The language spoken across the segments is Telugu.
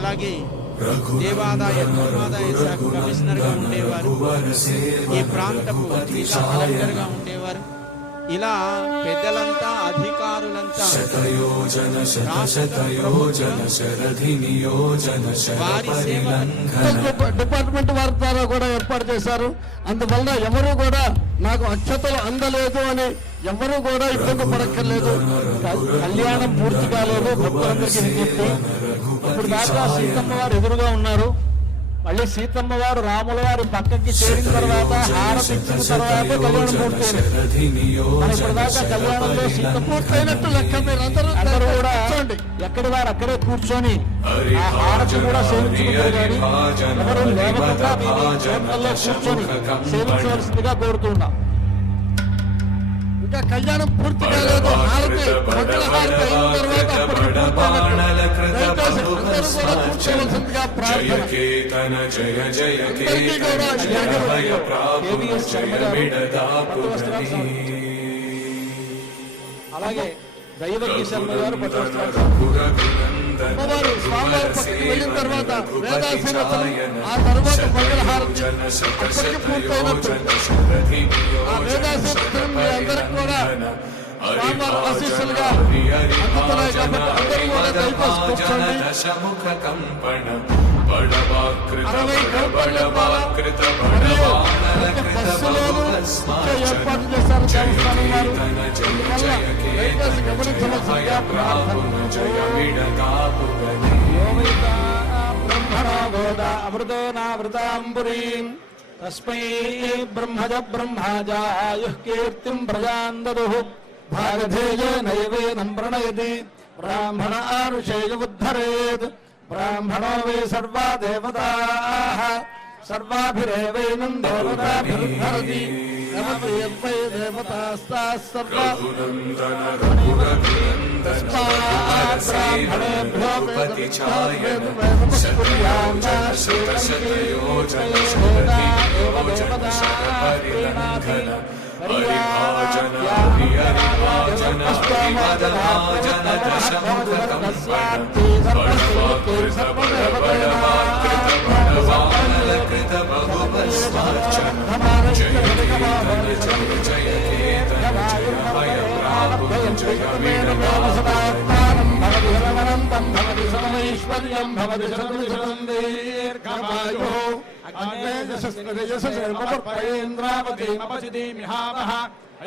అలాగే దేవాదాయ ధర్మాదాయ శాఖ కమిషనర్ గా ఉండేవారు, ఈ ప్రాంతపు జిల్లా కలెక్టర్ గా ఉండేవారు. ఇలా పెద్దలంతా అధికారులంతా డిపార్ట్మెంట్ వారి ద్వారా కూడా ఏర్పాటు చేశారు. అందువల్ల ఎవరు కూడా నాకు అక్షతలు అందలేదు అని ఎవరు కూడా ఇబ్బంది పడక్కర్లేదు. కళ్యాణం పూర్తి కాలేదు. భక్తులందరికీ విజ్ఞప్తి, ఇప్పుడు దాకా సీతమ్మ వారు ఎదురుగా ఉన్నారు. మళ్ళీ సీతమ్మ వారు రాముల వారి పక్కకి చేరిన తర్వాత హారతి ఇచ్చిన తర్వాత కళ్యాణం పూర్తయింది. ఇప్పుడు దాకా కళ్యాణంలో సీత పూర్తయినట్టు లెక్క. మీరు అందరూ కూడా ఎక్కడి వారు అక్కడే కూర్చొని ఆ హారతి కూడా సేవించుకుంటారు. కానీ ఎవరు లేకుండా హోటల్లో కూర్చొని సేవించవలసిందిగా కోరుతున్నాం. ఇంకా కళ్యాణం పూర్తి కాలేదు. హారతి మంగళ హారతి అయిన తర్వాత కూర్చోవలసిందిగా ప్రార్థన. అలాగే దైవజ్ఞ శర్మ గారు అమ్మవారు స్వామివారి పక్కకి వెళ్ళిన తర్వాత వేదాశీర్వచనం, ఆ తర్వాత మంగళహారతి అప్పటికి పూర్తయినట్టు. ఆ వేదాశీర్వచనం మీ అందరికి కూడా స్వామివారి ఆశీస్సులుగా అందుతున్నాయి కాబట్టి అందరూ కూడా దయచేసి కూర్చోండి. 60 కంపన్ల ద్వారా బస్సులోనూ ఏర్పాటు చేశారు దేవస్థానం వారు. దయచేసి గమనించవలసిందిగా అమృతోనామృతాంబురీం తస్మై బ్రహ్మజ బ్రహ్మాజాయుః కీర్తిం ప్రజాన్ దదుః భాగధేయ నైవేదం ప్రణయతి బ్రాహ్మణ ఆరుషేయ ఉద్ధరేత్ బ్రాహ్మణో వే సర్వా దేవతాః సర్వాభిరేవైనం దేవతాభిర్ధరతి నమతే దేవతాస్తాః సర్వా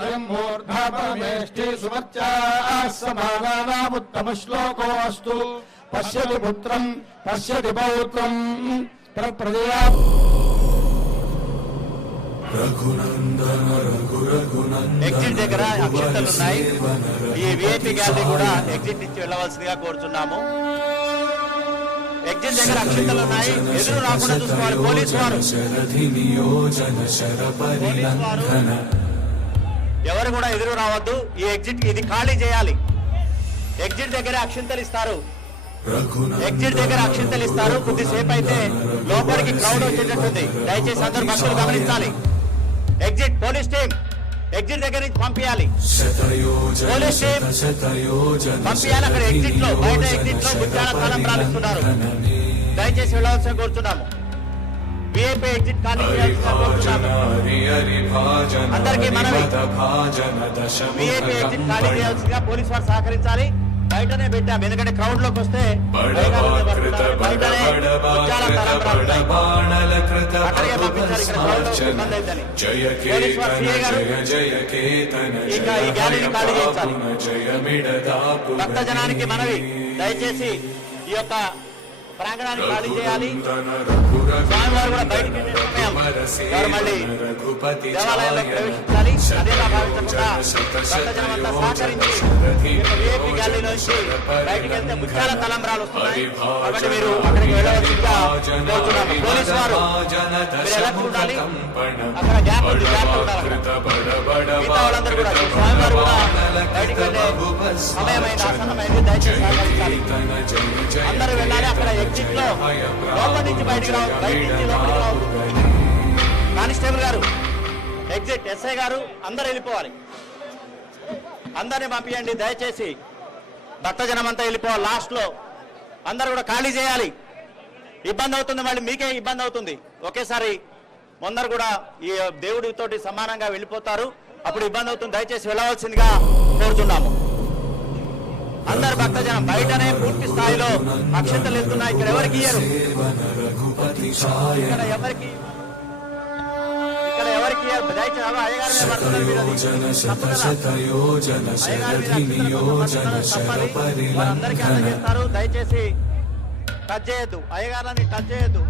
అయం మూర్ధాపరమేష్ఠి సుమర్చాసమానాముత్తమ శ్లోకోస్తు. పశ్యతి పుత్రం పశ్యతి పౌత్రం ప్రజయా. ఎగ్జిట్ దగ్గర అక్షంతలు ఉన్నాయి. ఈ విఐపి గ్యాలరీ కూడా ఎగ్జిట్ నుంచి వెళ్ళవలసిందిగా కోరుతున్నాము. ఎగ్జిట్ దగ్గర అక్షంతలు ఉన్నాయి, ఎదురు రాకుండా చూసుకోవాలి. పోలీసు వారు ఎవరు కూడా ఎదురు రావద్దు. ఈ ఎగ్జిట్ ఇది ఖాళీ చేయాలి. ఎగ్జిట్ దగ్గర అక్షంతలు ఇస్తారు. ఎగ్జిట్ దగ్గర అక్షంతలు ఇస్తారు. కొద్దిసేపు అయితే లోపలికి క్రౌడ్ వచ్చేటట్టుంది. దయచేసి అందరూ భక్తులు గమనించాలి. ఎగ్జిట్ పోలీస్ టీం ఎగ్జిట్ దగ్గర నుంచి పంపించాలి. పోలీస్ టీం పంపించాలి. అక్కడ ఎగ్జిట్ లో బయట ఎగ్జిట్ లో ముత్యాల తలంబ్రాలు ఇస్తున్నారు. దయచేసి వెళ్ళవలసిన కోరుతున్నాము. విఐపి ఎగ్జిట్ ఖాళీ చేయాల్సిన కోరుతున్నాము. అందరికీ మనవి, విఐపి ఎగ్జిట్ ఖాళీ చేయాల్సిందిగా పోలీసు వారు సహకరించాలి. బయటనే పెట్టాం, ఎందుకంటే క్రౌడ్ లోకి వస్తే భక్త జనానికి మనవి, దయచేసి ఈ యొక్క ప్రాంగణాన్ని ఖాళీ చేయాలి. స్వామివారు కూడా బయటికి వారు మళ్ళీ దేవాలయంలో ప్రవేశించాలి. అదేలా భావించకుండా భక్తజనమంతా సహకరించి విఐపి గ్యాలరీ నుంచి బయటికి వెళ్తే ముత్యాల తలంబ్రాలు వస్తున్నాయి. కాబట్టి మీరు అక్కడికి వెళ్ళవలసిందిగా కోరుతున్నాము. పోలీసు వారు మీరు ఎలా ఉండాలి, అక్కడ గ్యాప్ ఉంది, గ్యాప్ ఉండాలి. మిగతా వాళ్ళందరూ కూడా స్వామివారు కూడా బయటికి వెళ్ళే సమయమైంది, ఆసన్నమైంది. దయచేసి సహకరించాలి. అందరూ వెళ్ళాలి. అక్కడ ఎగ్జిట్ లో లోపల నుంచి బయటికి రావు, బయట నుంచి లోపలికి రావు. కానిస్టేబుల్ గారు, ఎగ్జిట్ ఎస్ఐ గారు అందరూ వెళ్ళిపోవాలి. అందరినీ పంపించండి దయచేసి. భక్తజనం అంతా వెళ్ళిపోవాలి. లాస్ట్ లో అందరూ కూడా ఖాళీ చేయాలి. ఇబ్బంది అవుతుంది, మళ్ళీ మీకే ఇబ్బంది అవుతుంది. ఒకేసారి కొందరు కూడా ఈ దేవుడితోటి సమానంగా వెళ్ళిపోతారు, అప్పుడు ఇబ్బంది అవుతుంది. దయచేసి వెళ్ళవలసిందిగా కోరుతున్నాము. అందరు భక్తజనం బయటనే పూర్తి స్థాయిలో అక్షంతలు వెళ్తున్నాయి. ఇక్కడ ఎవరికి ఇయ్యరు, ఇక్కడ ఎవరికి ఇయ్యరు. దయచేసి అయ్యగారి మీద పడుతున్నారు మీరు. అందరికీ అందజేస్తారు. దయచేసి టచ్ చేయొద్దు, అయ్యగారిని టచ్ చేయొద్దు.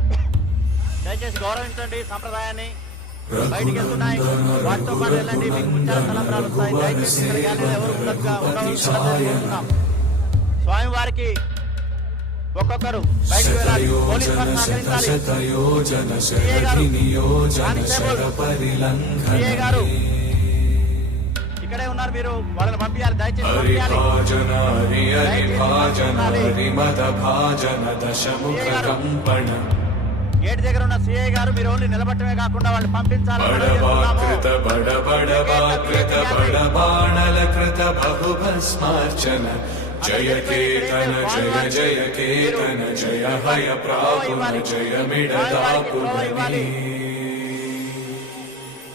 దయచేసి గౌరవించండి సంప్రదాయాన్ని. బయటికి వెళ్తున్నాయి, వాటితో పాటు వెళ్ళండి, మీకు ముత్యాల తలంబ్రాలు వస్తాయి. దయచేసి ఇక్కడ గ్యాలరీలో ఎవరు ఉండగా ఉండవలసిందిగా స్వామి వారికి ఒక్కొక్కరు బయటకు వెళ్ళాలి. పోలీసు వారు సహకరించాలి. సిఐ గారు ఇక్కడే ఉన్నారు, మీరు వాళ్ళని పంపించాలి. దయచేసి పంపించాలి. గేట్ దగ్గర ఉన్న సిఐ గారు మీరు ఓన్లీ నిలబట్టమే కాకుండా వాళ్ళు పంపించాలి. జయ కేతన జయ జయ కేతన జయ హయ ప్రాపున జయ మిడదాపుని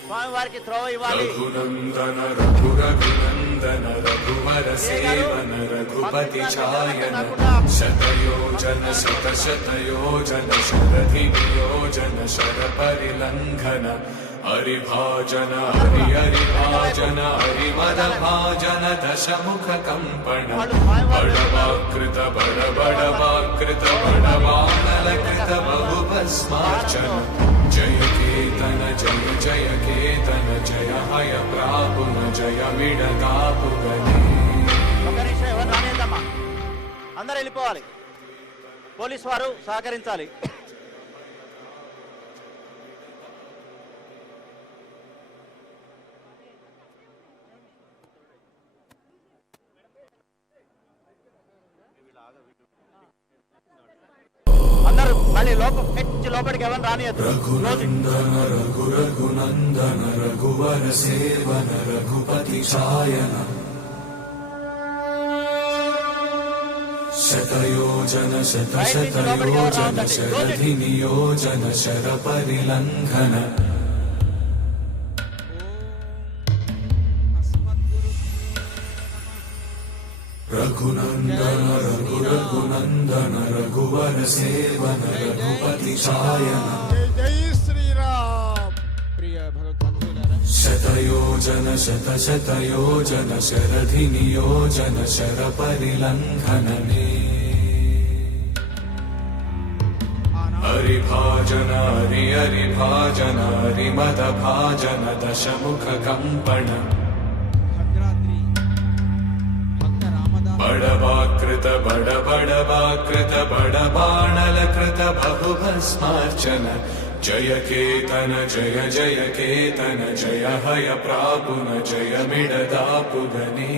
స్వామివారికి త్రోవ ఇవ్వాలి. రఘునందన రఘు రఘునందన రఘువర సేవన రఘుపతి ఛాయన శతయోజన శత శతయోజన శరధి నియోజన శర పరిలంఘన హరిభాజన హరి హరిభాజన హరిమద భాజన దశముఖ కంపణ బడవాకృత బడ బడవాకృత బడవానలకృత బహుభస్మార్చన జయ కేతన జయ జయ కేతన జయ హయ ప్రాపున జయ మిడతాపుగని. ఒక నిమిషం ఎవరు రానేద్దమ్మా, అందరూ వెళ్ళిపోవాలి. పోలీసు వారు సహకరించాలి. అందరూ మళ్ళీ లోపలికి ఎవరు రానియద్దు. రఘునందన రఘు రఘునందన రఘువర సేవన రఘుపతి ఛాయన శతయోజన శత శతయోజన శరధి నియోజన శర పరిలంఘన రఘునందన రఘు రఘునందన రఘువర సేవన రఘుపతి ఛాయన జై శ్రీరామ్. ప్రియ భగవద్భక్తులారా, శతయోజన శత శతయోజన శరధి నియోజన శర పరిలంఘననే హరిభాజన హరి హరిభాజన హరిమద భాజన దశముఖ కంపణ భద్రాద్రి భక్త రామదాస్ బడవాకృత బడ బడవాకృత బడబాణలకృత బహుభస్మార్చన జయ కేతన జయ జయ కేతన జయ హయ ప్రాపున జయ మిడదాపుగని.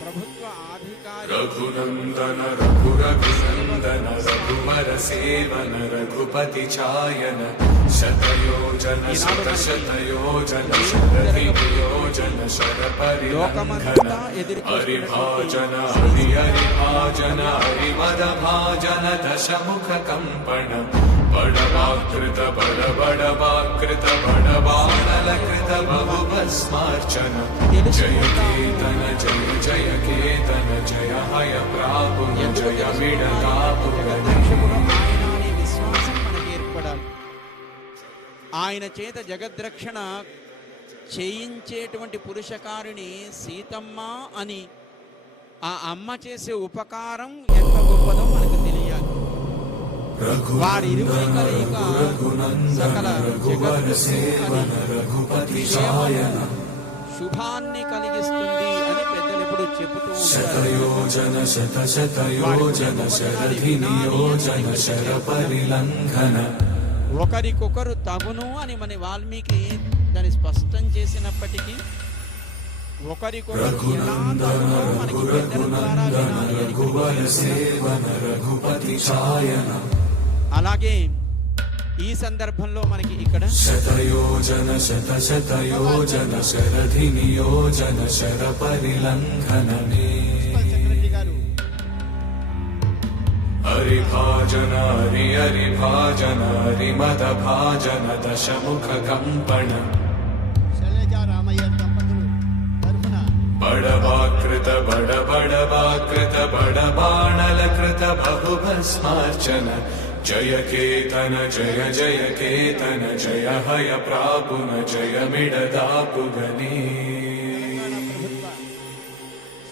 ప్రభుత్వ అధికారి రఘునందన రఘు రఘునందన రఘువర సేవన రఘుపతి ఛాయన శతయోజన శత శతయోజన శరధి నియోజన శర పరిలంఘన హరిభాజన హరి హరిభాజన హరిమద భాజన దశముఖ కంపణ బడవాకృత బడ బడవాకృత బడబాణలకృత బహుభస్మార్చన జయ కేతన జయ జయ కేతన జయ హయ ప్రాపున జయ మిడతాపుగని. ఆయన అనే విశ్వాసం మనకి ఏర్పడాలి. ఆయన చేత జగద్రక్షణ చేయించేటువంటి పురుషకారిణి సీతమ్మ అని ఆ అమ్మ చేసే ఉపకారం ఎంత గొప్పదో మనకు తెలియాలి. వారి ఇరువురి కలయిక సకల శుభాన్ని కలిగిస్తుంది అని పెద్దలు ఎప్పుడు చెబుతూ ఉంటారు. శతయోజన శత శతయోజన శరధి నియోజన శర పరిలంఘన ఒకరికొకరు తగును అని మన వాల్మీకి దాన్ని స్పష్టం చేసినప్పటికీ ఒకరికొకరు ఎలా తగునో మనకి పెద్దల ద్వారా వినాలి అని రఘువర సేవన రఘుపతి ఛాయన అలాగే ఈ సందర్భంలో మనకి ఇక్కడ శతయోజన శత శతయోజన శరధి నియోజన శర పరిలంఘననే हरिभाजन हरि हरिभाजन हरिमदभाजन दशमुख कंपन శైలజ రామయ్య దంపతులు తరఫున बड़वाकृत बड़वाकृत बड़बाणलकृत बहुभस्मार्चन जय केतन जय केतन जय हय प्रापुन जय मिडदापुगनी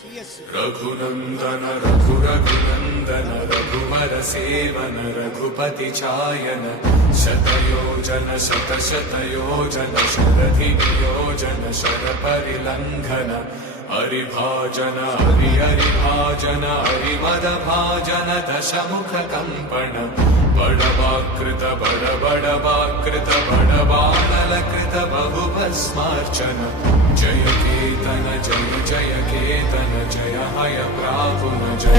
సిఎస్ रघुनंदन रघुनंदन रघुवर सेवन रघुपति चायन शतयोजन शतशतयोजन शरधियोजन शर परिलंघन हरिभाजन हरि हरिभाजन हरिमदभाजन दशमुख कंपन बड़वाकृत बड़वाकृत बड़बाणलकृत बहुभस्मार्चन जय केतन जय केतन जय हय प्रापुन जय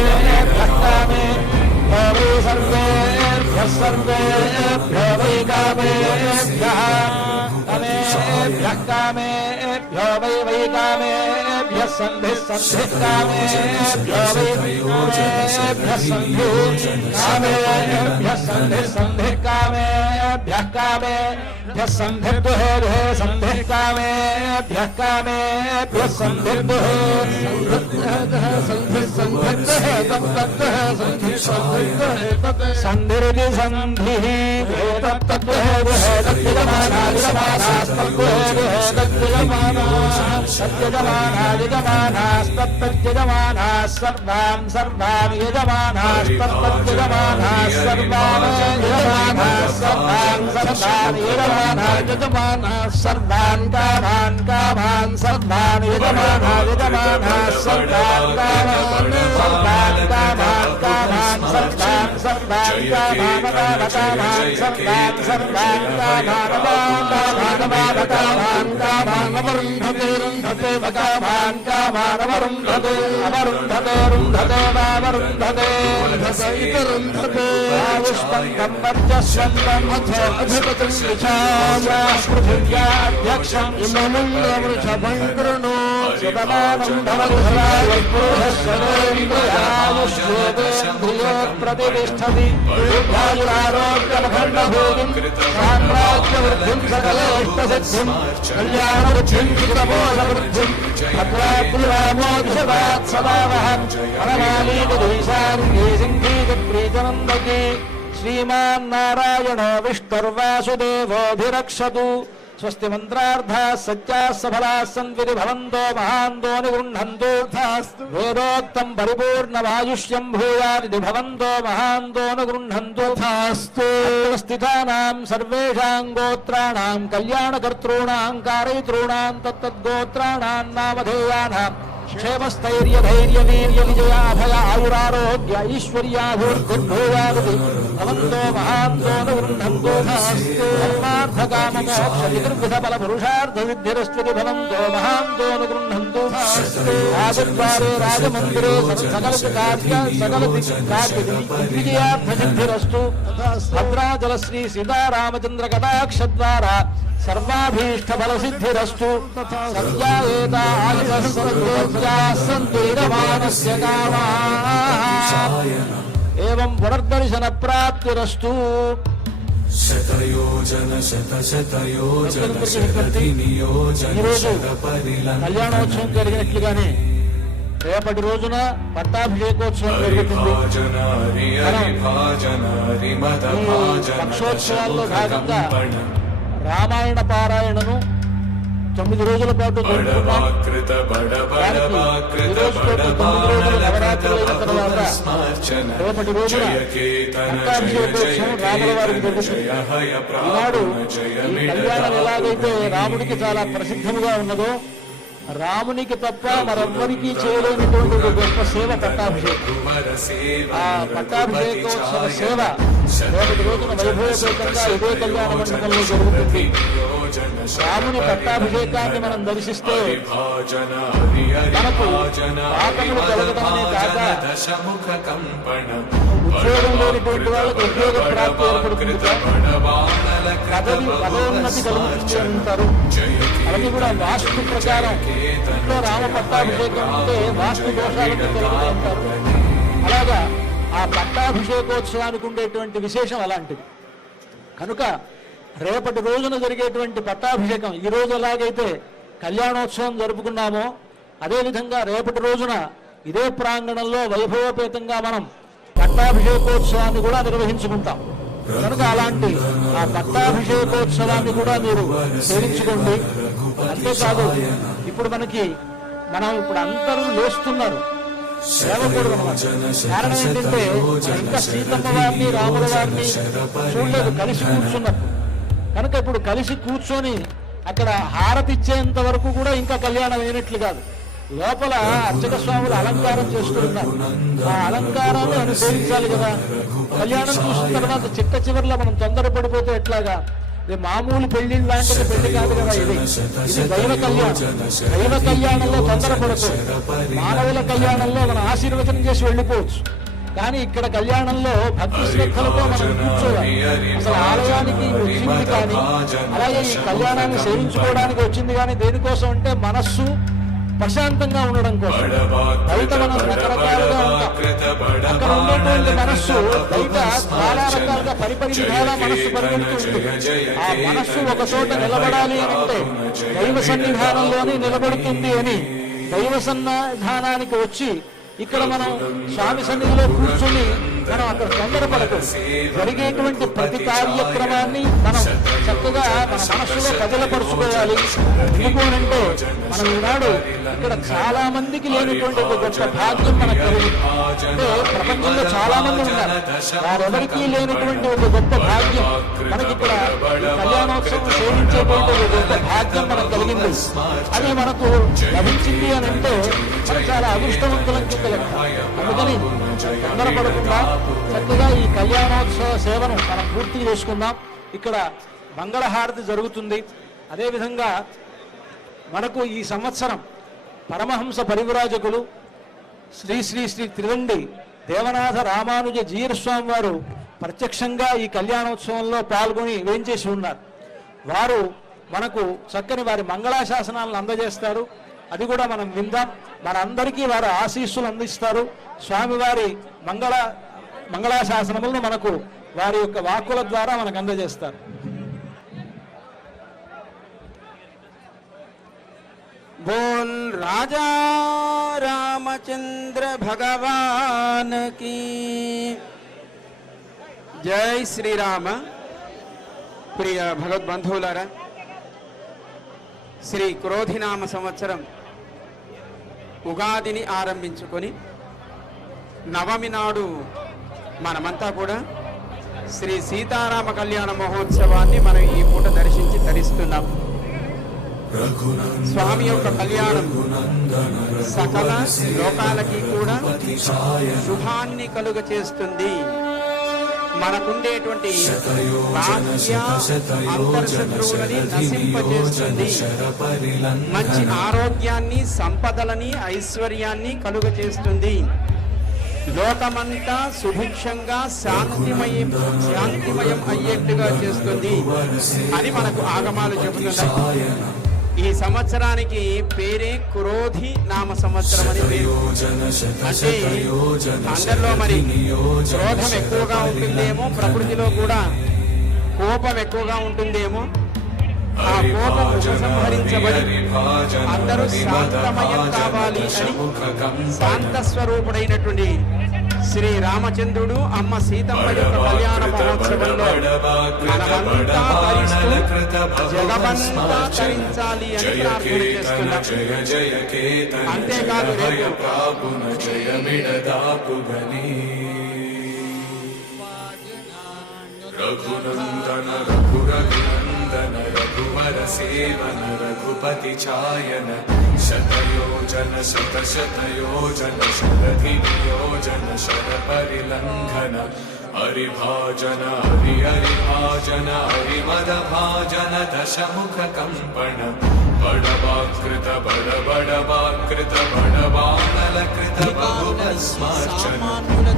సంధిర్ది సంధి సర్వాన్ సర్వాన్ యజమానాన్ సర్వాన్ కామాన్ కామాన్ సర్వాన్ యజమానాన్ సర్వాన్ కామాన్ కామాన్ కామాన్ సర్వాన్ సర్వాన్ కామాన్ సర్వాన్ సర్వాన్ కామాన్ కామాన్ అవరుంధతే రుంధతే కామాన్ కామాన్ అవరుంధతే అవరుంధతే రుంధతే అవరుంధతే రుంధతే ఆయుష్మంతం వర్చస్వంతం అధిపతిం విచాయ పృథివ్యాధ్యక్షం ఇమముం వృషభం కృణు శతమానం భవద్భరాయ పురుషశ్చరేంద్రియాయుష్యేంద్రియో ప్రతిష్టతి దీర్ఘాయురారోగ్యమఖండభూమిం సామ్రాజ్యవృద్ధిం సకలేష్టసిద్ధిం కళ్యాణవృద్ధిం చిత్తబోధవృద్ధిం భద్రాద్రిరామోదిశవాత్ సదావహం పరమాలీకదేశాన్యే సింగీకప్రీతనందకి శ్రీమాన్నారాయణో విష్ణుర్వాసుదేవోభిరక్షతు స్వస్తి మంత్రార్థా సత్యా సఫలా సంవిధి భవంతో మహాంతో నిగృహంతు వేదోక్తం పరిపూర్ణమాయుష్యం భూయాది భవంతో మహాంతో నిగృహంతు స్థితానాం సర్వేషాం గోత్రాణాం కళ్యాణకర్తॄణాం కారయితॄణాం తత్తద్గోత్రాణాం నామధేయానాం క్షేమస్థైర్య ధైర్య వీర్య విజయాభయ ఆయురారోగ్య ఐశ్వర్యాభివృద్ధిర్భూయాది భవంతో మహాంతో నిగృహంతు ధర్మార్థకామమోక్ష చతుర్విధ బల పురుషార్థ సిద్ధిరస్వతి భవంతో మహాంతో నిగృహంతు రాజద్వారే రాజమందిరే సకల కార్య సకల విజయార్థ సిద్ధిరస్తు భద్రాచల శ్రీ సీతారామచంద్ర కటాక్షద్వారా సర్వాభీష్ట ఫల సిద్ధిరస్తు సత్యాయేతా సంతీరమానస్య కామాః ఏవం పునర్దర్శన ప్రాప్తిరస్తు శతయోజన శతశతయోజన శరధినియోజన శర పరిలంఘన కళ్యాణోత్సవం జరిగినట్లుగానే రేపటి రోజున పట్టాభిషేకోత్సవం జరుగుతుంది. హరిభాజన హరి హరిభాజన హరిమదభాజన పక్షోత్సవాల్లో దశముఖ భాగంగా కంపన రామాయణ పారాయణను 9 రోజుల పాటు జరుపుకున్నాం. బడవాకృత బడబడవాకృత బడబాణలకృత బహుభస్మార్చన రేపటి రోజున జయ కేతన జయ పట్టాభిషేకోత్సవం రాముల వారికి కేతన జరుగుతుంది. జయ హయ ఈనాడు ప్రాపున జయ ఈ కళ్యాణం ఎలాగైతే రాముడికి చాలా ప్రసిద్ధముగా ఉన్నదో రామునికి తప్ప మరెవ్వరికీ చేయలేనటువంటి ఒక గొప్ప సేవ పట్టాభిషేకం. ఆ పట్టాభిషేకోత్సవ సేవ రేపటి రోజున వైభవపేతంగా ఇదే కళ్యాణ మండపంలో జరుగుతుంది. రాముని పట్టాభిషేకాన్ని మనం దర్శిస్తే మనకు పాపములు కలగడమే కాక ఉద్యోగం లేనిటువంటి వాళ్ళకు ఉద్యోగ ప్రాప్తి ఏర్పడుతుంది, పదోన్నతి కలుగుతుంది అంటారు. అలాగే కూడా వాస్తు ప్రకారం ఇంట్లో రామ పట్టాభిషేకం అంటే వాస్తు దోషాలను కలుగుతాయి అంటారు. అలాగా ఆ పట్టాభిషేకోత్సవానికి ఉండేటువంటి విశేషం అలాంటిది. కనుక రేపటి రోజున జరిగేటువంటి పట్టాభిషేకం, ఈ రోజు ఎలాగైతే కళ్యాణోత్సవం జరుపుకున్నామో అదేవిధంగా రేపటి రోజున ఇదే ప్రాంగణంలో వైభవపేతంగా మనం పట్టాభిషేకోత్సవాన్ని కూడా నిర్వహించుకుంటాం. కనుక అలాంటి ఆ పట్టాభిషేకోత్సవాన్ని కూడా మీరు సేవించుకోండి. అంతేకాదు ఇప్పుడు మనం ఇప్పుడు అందరూ లేస్తున్నారు, లేవకూడదు అన్నమాట. కారణం ఏంటంటే ఇంకా సీతమ్మ వారిని రాముల వారిని చూడలేదు కలిసి కూర్చున్నప్పుడు. కనుక ఇప్పుడు కలిసి కూర్చొని అక్కడ హారతి ఇచ్చేంత వరకు కూడా ఇంకా కళ్యాణం అయినట్లు కాదు. లోపల అర్చక స్వాములు అలంకారం చేస్తున్నారు. ఆ అలంకారాన్ని అనుసరించాలి కదా. కళ్యాణం చూసిన తర్వాత చిట్ట చివరిలో మనం తొందరపడిపోతే ఎట్లాగా? ఇది మామూలు పెళ్లి లాంటిది పెళ్లి కాదు కదా. ఇది దైవ కళ్యాణం. దైవ కళ్యాణంలో తొందరపడకూడదు. మానవుల కళ్యాణంలో మనం ఆశీర్వచనం చేసి వెళ్ళిపోవచ్చు. కానీ ఇక్కడ కళ్యాణంలో భక్తి శ్రద్ధలతో మనం కూర్చోవాలి. అసలు ఆలయానికి వచ్చింది కానీ, అలాగే ఈ కళ్యాణాన్ని సేవించుకోవడానికి వచ్చింది కానీ దేనికోసం అంటే మనస్సు ప్రశాంతంగా ఉండడం కోసం. బయట మనం రకరకాలుగా ఉంటాం. అక్కడ ఉండేటువంటి మనస్సు బయట చాలా రకాలుగా పరిపరి విధాలా మనస్సు పరిగెడుతుంది. ఆ మనస్సు ఒక చోట నిలబడాలి అంటే దైవ సన్నిధానంలోనే నిలబడుతుంది అని దైవ సన్నిధానానికి వచ్చి ఇక్కడ మనం స్వామి సన్నిధిలో కూర్చొని మనం అక్కడ తొందరపడకూడదు. జరిగేటువంటి ప్రతి కార్యక్రమాన్ని మనం చక్కగా మన మనస్సులో కదలపరుచుకోవాలి. ఎందుకోనంటే మనం ఈనాడు ఇక్కడ చాలా మందికి లేనటువంటి ఒక గొప్ప భాగ్యం మనకు కలిగింది. అంటే ప్రపంచంలో చాలా మంది ఉన్నారు, వారెవరికీ లేనటువంటి ఒక గొప్ప భాగ్యం మనకి ఇక్కడ కళ్యాణోత్సవం సేవించేటువంటి ఒక గొప్ప భాగ్యం మనకు కలిగింది. అది మనకు లభించింది అని అంటే మనం చాలా అదృష్టవంతులం కింద లెక్క. అందుకని తొందరపడకుండా చక్కగా ఈ కళ్యాణోత్సవ సేవను మనం పూర్తి చేసుకుందాం. ఇక్కడ మంగళహారతి జరుగుతుంది. అదేవిధంగా మనకు ఈ సంవత్సరం పరమహంస పరివిరాజకులు శ్రీ శ్రీ శ్రీ త్రిదండి దేవనాథ రామానుజ జీయస్వామి వారు ప్రత్యక్షంగా ఈ కళ్యాణోత్సవంలో పాల్గొని వేంచేసి ఉన్నారు. వారు మనకు చక్కని వారి మంగళాశాసనాలను అందజేస్తారు. అది కూడా మనం విందాం. మనందరికీ వారు ఆశీస్సులు అందిస్తారు. స్వామివారి మంగళాశాసనములను మనకు వారి యొక్క వాక్కుల ద్వారా మనకు అందజేస్తారు. బోల్ రాజా రామచంద్ర భగవాన్ की జై శ్రీరామ. ప్రియ భగవద్బంధువులారా, శ్రీ క్రోధినామ సంవత్సరం ఉగాదిని ఆరంభించుకొని నవమి నాడు మనమంతా కూడా శ్రీ సీతారామ కళ్యాణ మహోత్సవాన్ని మనం ఈ పూట దర్శించి ధరిస్తున్నాం. స్వామి యొక్క కళ్యాణం సకల లోకాలకి కూడా శుభాన్ని కలుగ చేస్తుంది. మనకుండేటువంటి బాహ్య అంతర్శత్రువులని నశింపజేస్తుంది. మంచి ఆరోగ్యాన్ని, సంపదలని, ఐశ్వర్యాన్ని కలుగ చేస్తుంది. లోకమంతా సుభిక్షంగా శాంతిమయం అయ్యేట్టుగా చేస్తుంది అని మనకు ఆగమాలు చెబుతున్నాయి. ఈ సంవత్సరానికి పేరే క్రోధి నామ సంవత్సరం అని పేరు. అంటే అందరిలో మరి క్రోధం ఎక్కువగా ఉంటుందేమో, ప్రకృతిలో కూడా కోపం ఎక్కువగా ఉంటుందేమో. ఆ కోపం ఉపసంహరించబడి అందరూ శాంతమయం కావాలి అని శాంత స్వరూపుడైనటువంటి శ్రీ రామచంద్రుడు అమ్మ సీతమ్మ యొక్క కళ్యాణ మహోత్సవంలో మనమంతా తరిస్తూ జగమంతా తరించాలి అని ప్రార్థన చేస్తున్నాం. అంతేకాదు రేపు రఘునందన రఘురఘునందన రఘువర సేవన రఘుపతి ఛాయన శతయోజన శతశతయోజన శరధియోజన శరపరిలంఘన హరిభాజన హరిహరిభాజన హరిమదభాజన దశముఖ కంపణ బడవాకృత బడబడవాకృత బడవానలకృత బహుభస్మార్చన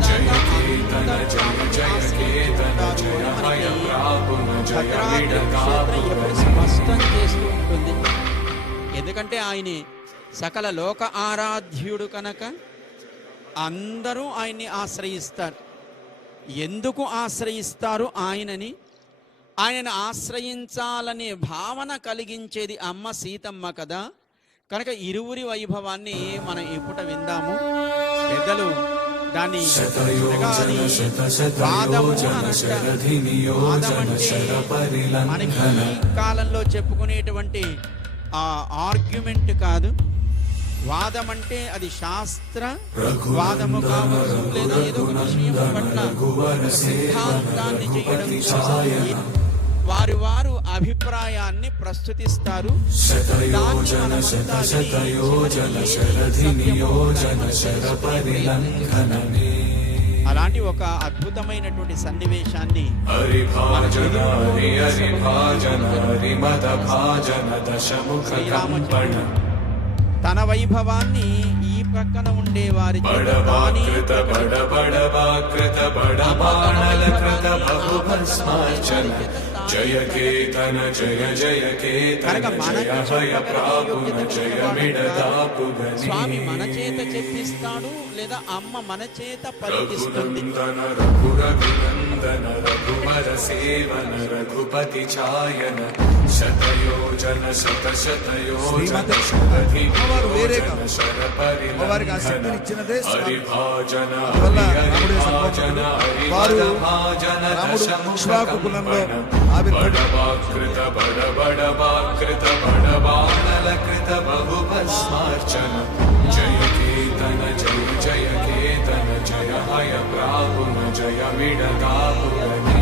జయ కేతన జయ జయ కేతన జయ హయ ప్రాపున జయ స్పష్టం చేస్తూ ఉంటుంది. ఎందుకంటే ఆయన సకల లోక ఆరాధ్యుడు కనుక అందరూ ఆయన్ని ఆశ్రయిస్తారు. ఎందుకు ఆశ్రయిస్తారు ఆయనని? ఆయనను ఆశ్రయించాలనే భావన కలిగించేది అమ్మ సీతమ్మ కదా. కనుక ఇరువురి వైభవాన్ని మనం ఇప్పుట విందాము. పెద్దలు దాన్ని వాదము మనకి ఈ కాలంలో చెప్పుకునేటువంటి ఆ ఆర్గ్యుమెంట్ కాదు. వాదం అంటే అది శాస్త్ర వాదము కావచ్చు, లేదా ఏదో ఒక విషయం పట్ల సిద్ధాంతాన్ని చేయడం కోసం వారు అభిప్రాయాన్ని ప్రస్తుతిస్తారు. అలాంటి ఒక అద్భుతమైనటువంటి సన్నివేశాన్ని శ్రీరామచంద్రుడు తన వైభవాన్ని ఈ ప్రక్కన ఉండే వారి జయ కేతన జయ జయ కేతన జయ భయ ప్రాపున జయ మిడదాపుగని. స్వామి మన చేత చెప్పిస్తాడు, లేదా అమ్మ మన చేత పలికిస్తుంది. రఘురఘునందన రఘువర సేవన రఘుపతి ఛాయన శతయోజన శత శతయోజన శరధియోజన శరపరిలంఘన హరిభాజన హరిభాజన హరిభాజన దశముఖకంపన బడవాకృత బడబడవాకృత బడబాణలకృత బహుభస్మార్చన జయ కేతన జయ జయ కేతన జయ హయ ప్రాపున జయ మిడదాపుగని.